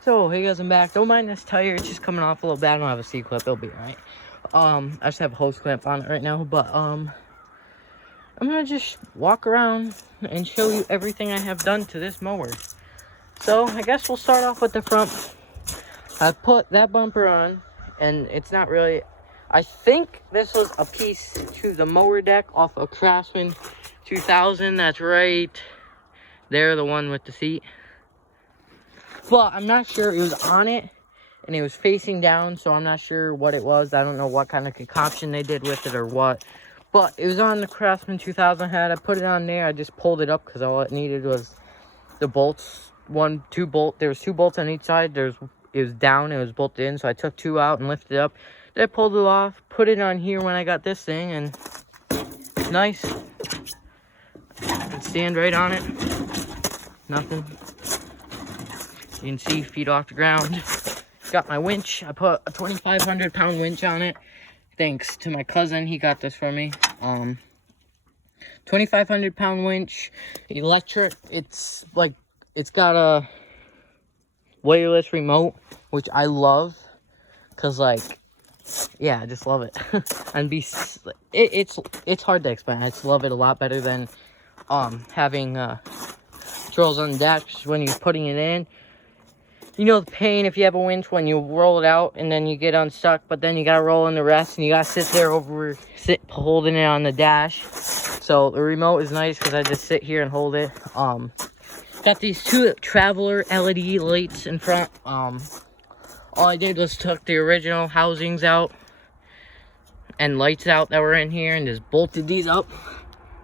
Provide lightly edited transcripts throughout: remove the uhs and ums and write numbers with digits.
So, hey guys, I'm back. Don't mind this tire, it's just coming off a little bad. I don't have a C-clip, it'll be alright. I just have a hose clamp on it right now, but, I'm gonna just walk around and show you everything I have done to this mower. So, I guess we'll start off with the front. I put that bumper on, and it's not really... I think this was a piece to the mower deck off a Craftsman 2000. That's right there, the one with the seat. But I'm not sure. It was on it, and it was facing down, so I'm not sure what it was. I don't know what kind of concoction they did with it or what. But it was on the Craftsman 2000 head. I put it on there. I just pulled it up because all it needed was the bolts. There was two bolts on each side. It was down. It was bolted in, so I took two out and lifted it up. Then I pulled it off, put it on here when I got this thing, and it's nice. I can stand right on it. Nothing. You can see feet off the ground. Got my winch. I put a 2,500 pound winch on it. Thanks to my cousin, he got this for me. 2,500 pound winch, electric. It's got a wireless remote, which I love, cause yeah, I just love it. And it's hard to explain. I just love it a lot better than having controls on the dash when you're putting it in. You know the pain if you have a winch when you roll it out and then you get unstuck, but then you gotta roll in the rest and you gotta sit there holding it on the dash. So the remote is nice because I just sit here and hold it. Got these two Traveler LED lights in front. All I did was took the original housings out and lights out that were in here and just bolted these up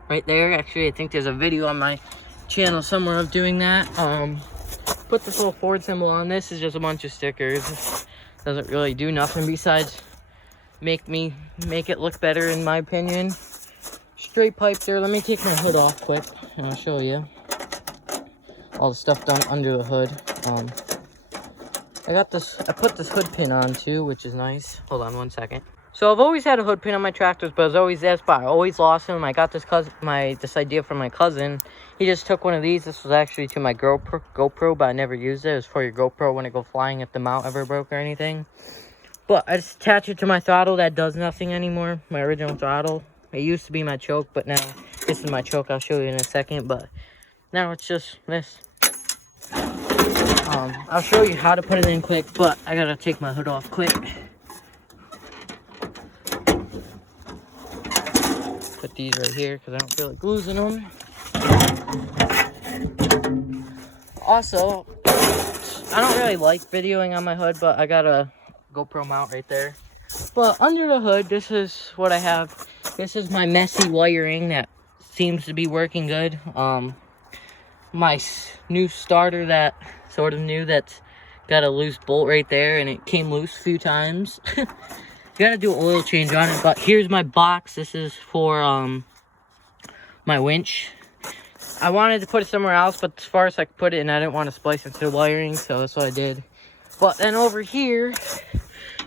right there. Actually, I think there's a video on my channel somewhere of doing that. Put this little Ford symbol on. This is just a bunch of stickers. Doesn't really do nothing besides make it look better, in my opinion. Straight pipe there. Let me take my hood off quick and I'll show you all the stuff done under the hood. I put this hood pin on too, which is nice. Hold on one second. So I've always had a hood pin on my tractors, but it's always there, but I always lost them. I got this idea from my cousin. He just took one of these. This was actually to my GoPro, but I never used it. It was for your GoPro when it go flying if the mount ever broke or anything. But I just attach it to my throttle. That does nothing anymore. My original throttle. It used to be my choke, but now this is my choke. I'll show you in a second, but now it's just this. I'll show you how to put it in quick, but I gotta take my hood off quick. Put these right here because I don't feel like losing them. Also, I don't really like videoing on my hood, but I got a GoPro mount right there. But under the hood, this is what I have. This is my messy wiring that seems to be working good. My new starter that sort of new, that's got a loose bolt right there, and it came loose a few times. Gotta do an oil change on it, but here's my box. This is for my winch. I wanted to put it somewhere else, but as far as I could put it, and I didn't want to splice into the wiring, so that's what I did. But then over here,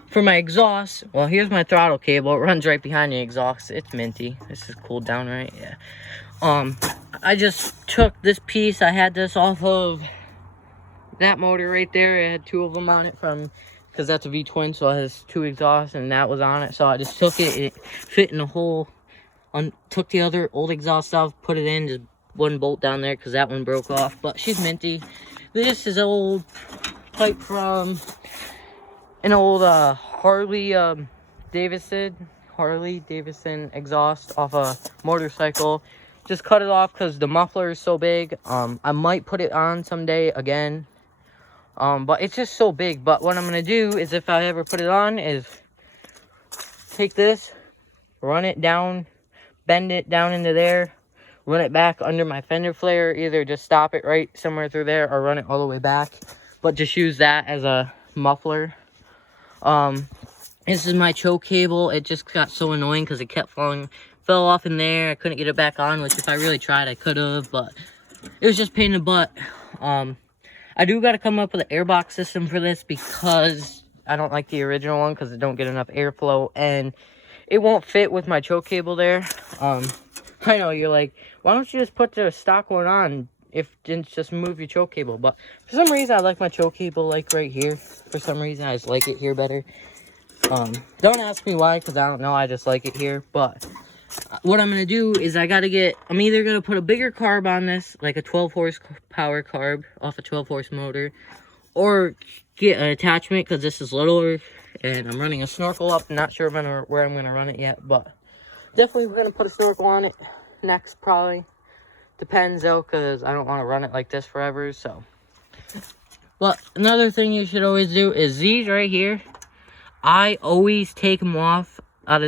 for my exhaust, well, here's my throttle cable. It runs right behind the exhaust. It's minty. This is cooled down, right? Yeah. I just took this piece. I had this off of that motor right there. It had two of them on it because that's a V-twin, so it has two exhausts, and that was on it. So I just took it. It fit in a hole. Took the other old exhaust off, put it in, just one bolt down there because that one broke off. But she's minty. This is old pipe from an old Harley Davidson exhaust off a motorcycle. Just cut it off because the muffler is so big. I might put it on someday again. But it's just so big. But what I'm going to do is, if I ever put it on, is take this, run it down, bend it down into there, run it back under my fender flare. Either just stop it right somewhere through there or run it all the way back. But just use that as a muffler. This is my choke cable. It just got so annoying because it kept fell off in there. I couldn't get it back on, which if I really tried, I could have, but it was just pain in the butt. I do got to come up with an airbox system for this because I don't like the original one because it don't get enough airflow and it won't fit with my choke cable there. I know you're like, why don't you just put the stock one on? if it's just move your choke cable. But for some reason, I like my choke cable like right here. For some reason, I just like it here better. Don't ask me why, because I don't know. I just like it here. But what I'm going to do is I'm either going to put a bigger carb on this, like a 12 horsepower carb off a 12 horse motor, or get an attachment because this is littler, and I'm running a snorkel up. Not sure where I'm going to run it yet, but definitely we're going to put a snorkel on it next, probably. Depends, though, because I don't want to run it like this forever, so. But another thing you should always do is these right here. I always take them off,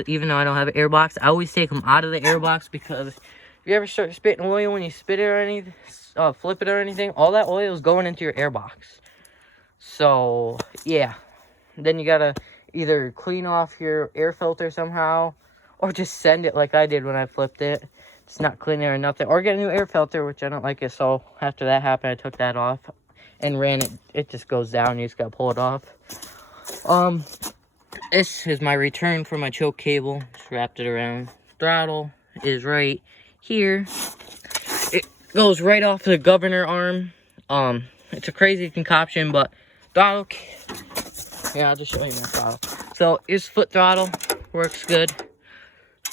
even though I don't have an air box. I always take them out of the air box, because if you ever start spitting oil when you spit it or anything, flip it or anything, all that oil is going into your air box. So, yeah. Then you gotta either clean off your air filter somehow, or just send it like I did when I flipped it. It's not cleaning or nothing. Or get a new air filter, which I don't like it. So, after that happened, I took that off and ran it. It just goes down. You just gotta pull it off. This is my return for my choke cable. Just wrapped it around. Throttle is right here. It goes right off the governor arm. It's a crazy concoction, but throttle. Yeah, I'll just show you my throttle. So here's foot throttle. Works good.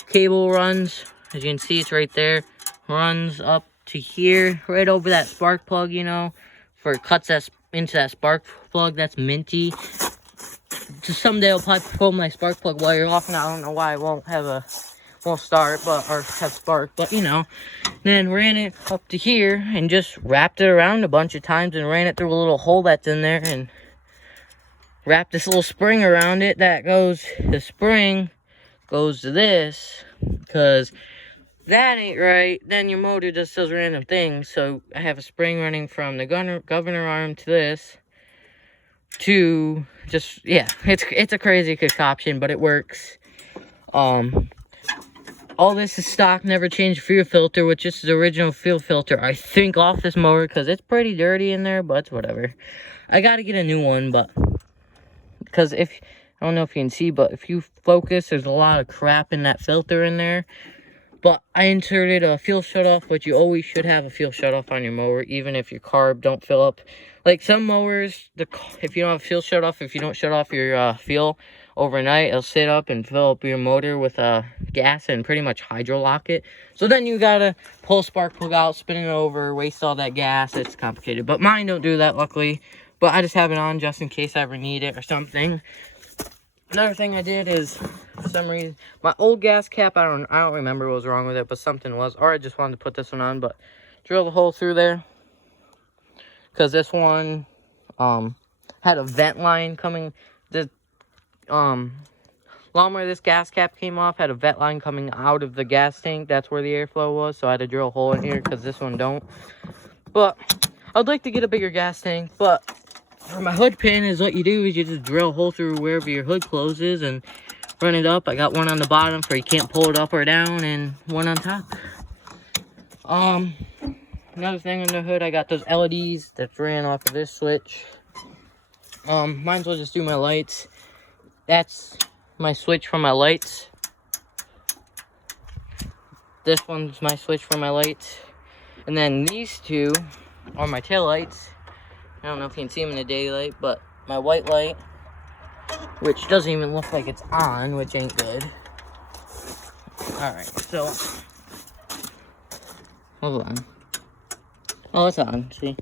Cable runs, as you can see, it's right there. Runs up to here, right over that spark plug, you know, for it cuts into that spark plug. That's minty. Just someday I'll probably pull my spark plug while you're off, and I don't know why it won't start, or have spark, but you know. Then ran it up to here and just wrapped it around a bunch of times and ran it through a little hole that's in there and wrapped this little spring around it. The spring goes to this, because that ain't right. Then your motor just does random things. So I have a spring running from the governor arm to this. To just, yeah, it's a crazy concoction, but it works. All this is stock, never changed fuel filter, which is the original fuel filter, I think, off this mower, because it's pretty dirty in there, but it's whatever. I gotta get a new one, but, because I don't know if you can see, but if you focus, there's a lot of crap in that filter in there. But I inserted a fuel shutoff, which you always should have a fuel shutoff on your mower, even if your carb don't fill up. Like some mowers, if you don't have a fuel shutoff, if you don't shut off your fuel overnight, it'll sit up and fill up your motor with gas and pretty much hydro lock it. So then you gotta pull a spark plug out, spin it over, waste all that gas. It's complicated, but mine don't do that, luckily. But I just have it on just in case I ever need it or something. Another thing I did is, for some reason, my old gas cap, I don't remember what was wrong with it, but something was. Or I just wanted to put this one on, but drilled a hole through there. Because this one had a vent line coming. The lawnmower this gas cap came off had a vent line coming out of the gas tank. That's where the airflow was, so I had to drill a hole in here because this one don't. But I'd like to get a bigger gas tank, but for my hood pin is what you do is you just drill a hole through wherever your hood closes and run it up. I got one on the bottom for you can't pull it up or down, and one on top. Another thing on the hood, I got those LEDs that ran off of this switch. Might as well just do my lights. That's my switch for my lights. This one's my switch for my lights. And then these two are my tail lights. I don't know if you can see them in the daylight, but my white light, which doesn't even look like it's on, which ain't good. Alright, so, hold on. Oh, it's on, see?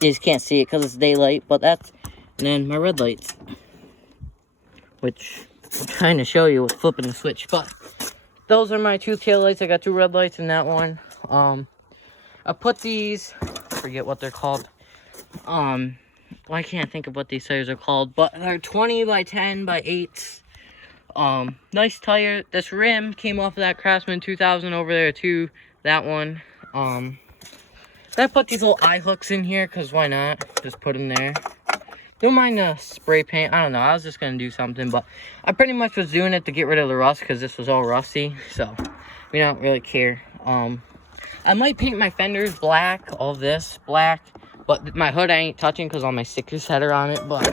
You just can't see it because it's daylight, but and then my red lights, which I'm trying to show you with flipping the switch, but those are my two tail lights. I got two red lights in that one. I put these, I forget what they're called. Well, I can't think of what these tires are called, but they're 20 by 10 by 8s. Nice tire. This rim came off of that Craftsman 2000 over there too. That one. I put these little eye hooks in here because why not? Just put them there. Don't mind the spray paint. I don't know. I was just gonna do something, but I pretty much was doing it to get rid of the rust because this was all rusty. So we don't really care. I might paint my fenders black. All this black. But my hood I ain't touching because all my stickers that are on it. But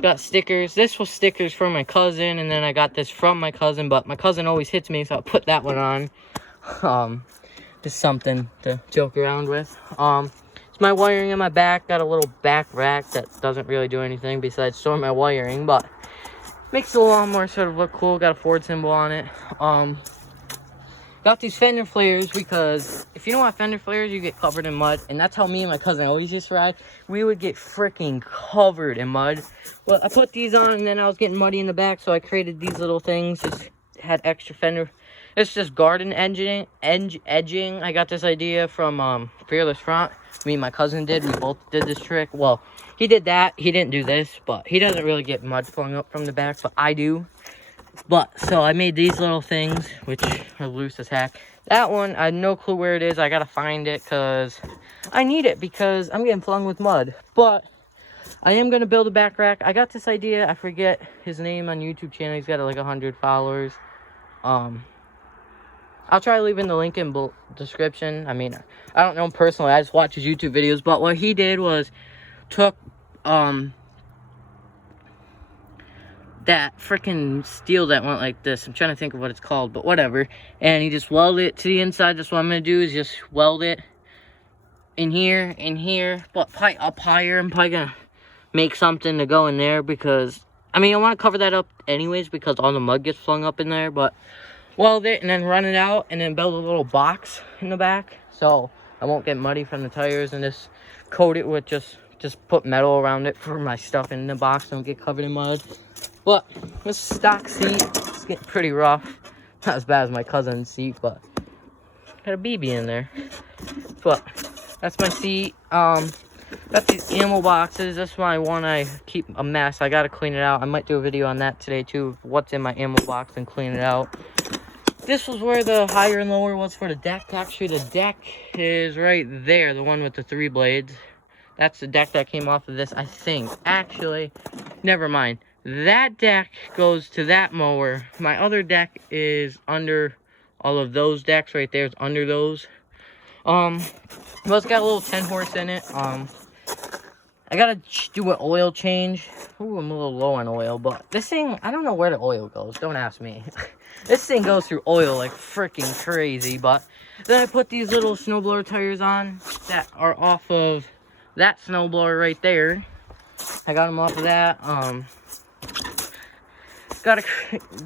got stickers. This was stickers from my cousin. And then I got this from my cousin. But my cousin always hits me, so I put that one on. Just something to joke around with. It's my wiring in my back. Got a little back rack that doesn't really do anything besides store my wiring, but makes the lawnmower sort of look cool. Got a Ford symbol on it. Got these fender flares because if you don't have fender flares, you get covered in mud. And that's how me and my cousin always used to ride. We would get freaking covered in mud. Well, I put these on and then I was getting muddy in the back. So I created these little things. Just had extra fender. It's just garden edging. I got this idea from Fearless Front. Me and my cousin did. We both did this trick. Well, he did that. He didn't do this. But he doesn't really get mud flung up from the back. But I do. But, so I made these little things, which are loose as heck. That one, I have no clue where it is. I gotta find it, because I need it, because I'm getting flung with mud. But, I am gonna build a back rack. I got this idea. I forget his name on YouTube channel. He's got like 100 followers. I'll try leaving the link in the description. I mean, I don't know him personally. I just watch his YouTube videos. But what he did was, took, that freaking steel that went like this. I'm trying to think of what it's called, but whatever. And he just welded it to the inside. That's what I'm going to do, is just weld it in here, but up higher. I'm probably going to make something to go in there because, I mean, I want to cover that up anyways because all the mud gets flung up in there, but weld it and then run it out and then build a little box in the back so I won't get muddy from the tires, and just coat it with just put metal around it for my stuff in the box. Don't get covered in mud. But this stock seat, it's getting pretty rough. Not as bad as my cousin's seat, but got a BB in there. But that's my seat. Got these ammo boxes. That's my one I keep a mess. I gotta clean it out. I might do a video on that today too. What's in my ammo box and clean it out. This was where the higher and lower was for the deck. Actually, the deck is right there. The one with the 3 blades. That's the deck that came off of this, I think. Actually, never mind. That deck goes to that mower. My other deck is under all of those decks right there. It's under those. Well, it's got a little 10 horse in it. I gotta do an oil change. Ooh, I'm a little low on oil, but this thing, I don't know where the oil goes. Don't ask me. This thing goes through oil like freaking crazy, but then I put these little snowblower tires on that are off of that snowblower right there. I got them off of that.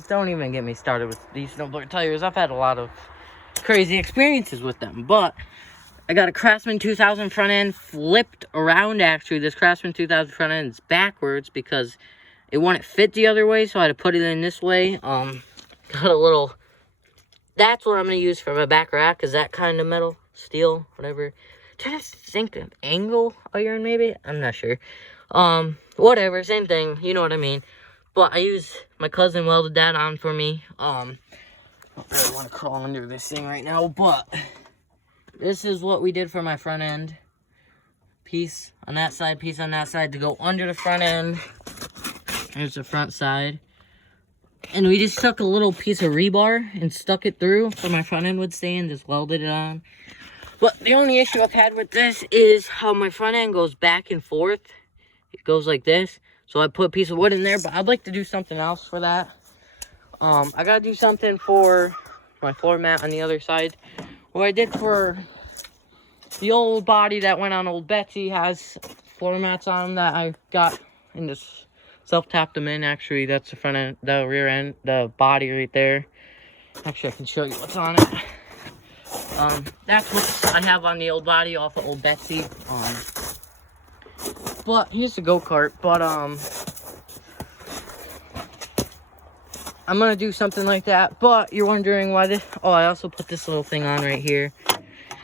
Don't even get me started with these snowblower tires. I've had a lot of crazy experiences with them, but I got a Craftsman 2000 front end flipped around. Actually, this Craftsman 2000 front end is backwards because it wouldn't fit the other way, so I had to put it in this way. Got a little, that's what I'm going to use for my back rack, is that kind of metal, steel, whatever. Trying to think of angle iron, maybe? I'm not sure. Whatever, same thing, you know what I mean. But my cousin welded that on for me. I don't really want to crawl under this thing right now, but this is what we did for my front end. Piece on that side, piece on that side to go under the front end. There's the front side. And we just took a little piece of rebar and stuck it through so my front end would stay and just welded it on. But the only issue I've had with this is how my front end goes back and forth. It goes like this. So I put a piece of wood in there, but I'd like to do something else for that. I gotta do something for my floor mat on the other side. What I did for the old body that went on old Betsy has floor mats on them that I got and just self-tapped them in. Actually, that's the front end, the rear end, the body right there. Actually, I can show you what's on it. That's what I have on the old body off of old Betsy. But here's the go-kart. But I'm gonna do something like that. But you're wondering why this? Oh, I also put this little thing on right here.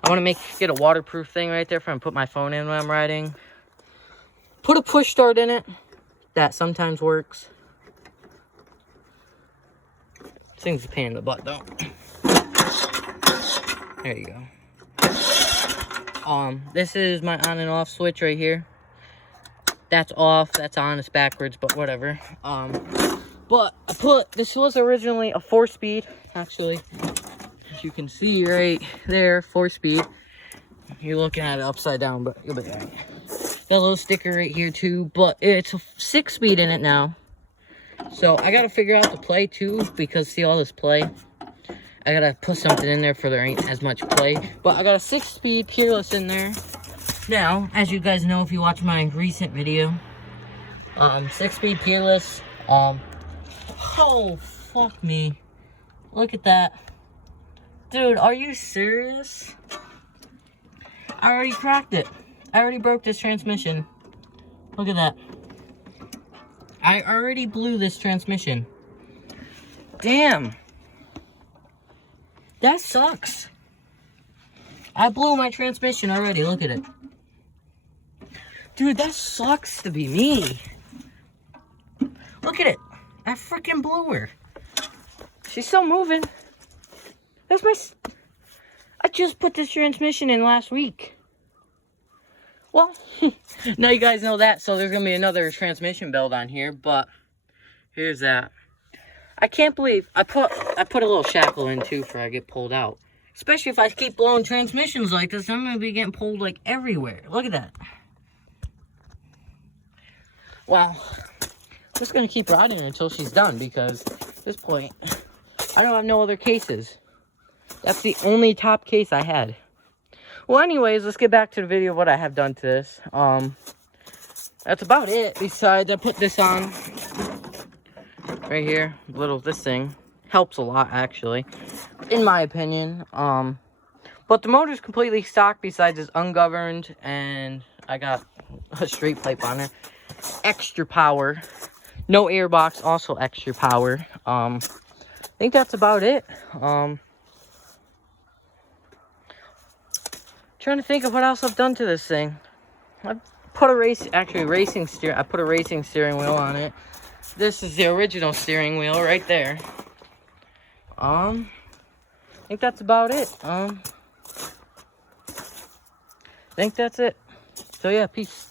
I want to get a waterproof thing right there for I put my phone in when I'm riding. Put a push start in it. That sometimes works. This thing's a pain in the butt though. There you go. This is my on and off switch right here. That's off, that's on, it's backwards, but whatever. But this was originally a 4-speed, actually. As you can see right there, 4-speed. You're looking at it upside down, but you'll be all right. Got a little sticker right here too, but it's a 6-speed in it now. So I gotta figure out the play too, because see all this play. I gotta put something in there for there ain't as much play. But I got a 6-speed keyless in there. Now, as you guys know if you watch my recent video, 6-speed keyless, oh, fuck me. Look at that. Dude, are you serious? I already cracked it. I already broke this transmission. Look at that. I already blew this transmission. Damn. That sucks. I blew my transmission already. Look at it. Dude, that sucks to be me. Look at it. I freaking blew her. She's still moving. That's my... I just put this transmission in last week. Well, now you guys know that, so there's going to be another transmission build on here, but here's that. I can't believe I put a little shackle in too for I get pulled out. Especially if I keep blowing transmissions like this, I'm going to be getting pulled like everywhere. Look at that. Well, I'm just going to keep riding her until she's done because at this point, I don't have no other cases. That's the only top case I had. Well, anyways, let's get back to the video of what I have done to this. That's about it. Besides, I put this on right here. This thing helps a lot, actually, in my opinion. But the motor's completely stock. Besides, it's ungoverned, and I got a straight pipe on it. Extra power. No airbox, also extra power. I think that's about it. Trying to think of what else I've done to this thing. I put a racing steering wheel on it. This is the original steering wheel right there. I think that's about it. I think that's it. So yeah, peace.